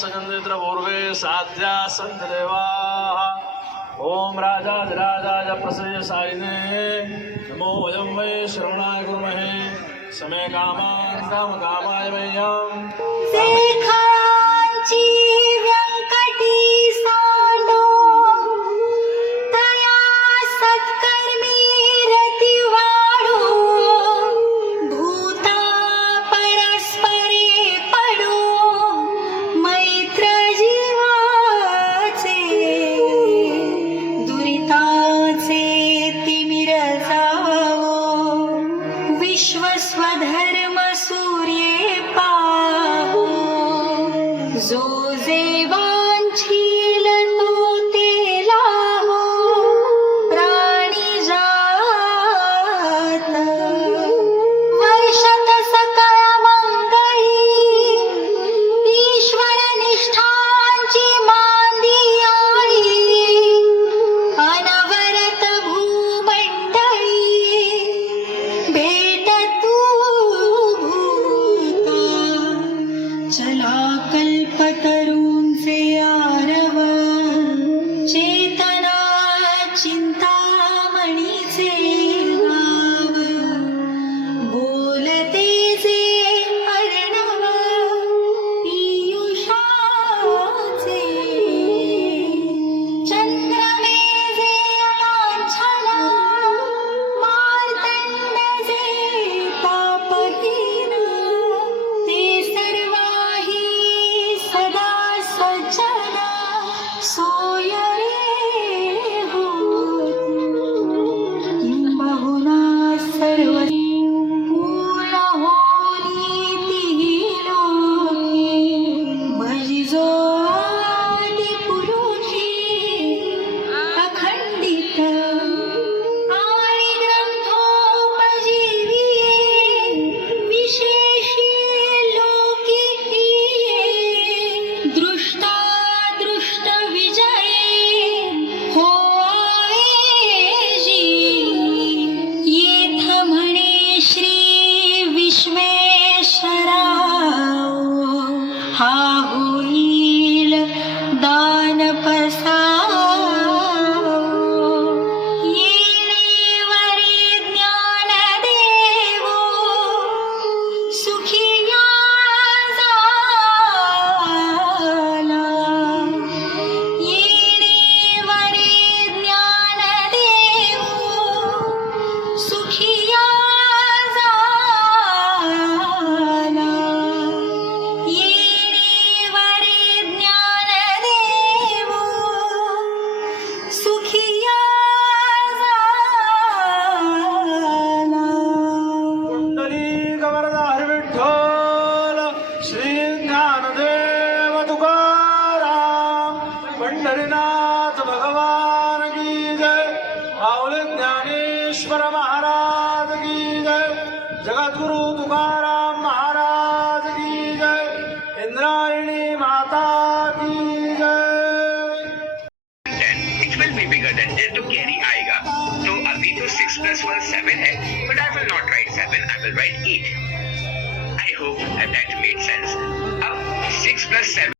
सगन्धित्र पूर्वे साध्या सन्त देवाः ओम राजाधिराजाय प्रसन्न सायिने नमो वयं वै श्रवणाय कुर्महे समे कामान् कामकामाय वयं शेखांची व्यंकटी सांडो तया सत्कर्मी रती वाढो भूता परस्परे पडो मैत्र जीवाचे दुरिताचे तिमिर जावो विश्व स्वधर्म सूर्ये पाहो जो जे वांछील तो ते लाहो प्राणी जात वर्षत सकळ मंगळी ईश्वर निष्ठांची मांदियाळी अनवरत भूमंडळी भेट तू भूता चला कल्पतरूंचे आरव चेतना चिंतामणीचे नाव बोलते जे अर्णव पीयूषाचे चंद्रमे जे लांछन मार्तंड जे तापहीन ते सर्वाही सदा सज्जन सोय रे होती किंबहुना सर्व पूर्ण होनी तिही लोकी भजिजो आदि पुरुषी अखंडित आणि ग्रंथोपजीवी विशेषी लोकी दृष्टा दृष्ट विजयी हो आवेजी येथ म्हणे श्री विश्वेश्वराव हा होईल दान पसाव येणेवरी ज्ञान देवो सुखिया झाला येणेवरी ज्ञान देवो सुखिया झाला येणेवरी ज्ञान देवो सुखिया झाला कुंडली गवर्धर विठ्ठल श्री ज्ञानदेव तुकाराम पंढरीनाथ भगवान की जय माऊली ज्ञानेश्वर महाराज की जय जगद्गुरु तुकाराम महाराज की जय इंद्रायणी माता की जय 10 it will be bigger than 10 to carry आएगा तो अभी तो 6 plus 1 7 है but I will not write 7 I will write 8 I hope that made sense अब 6 plus 7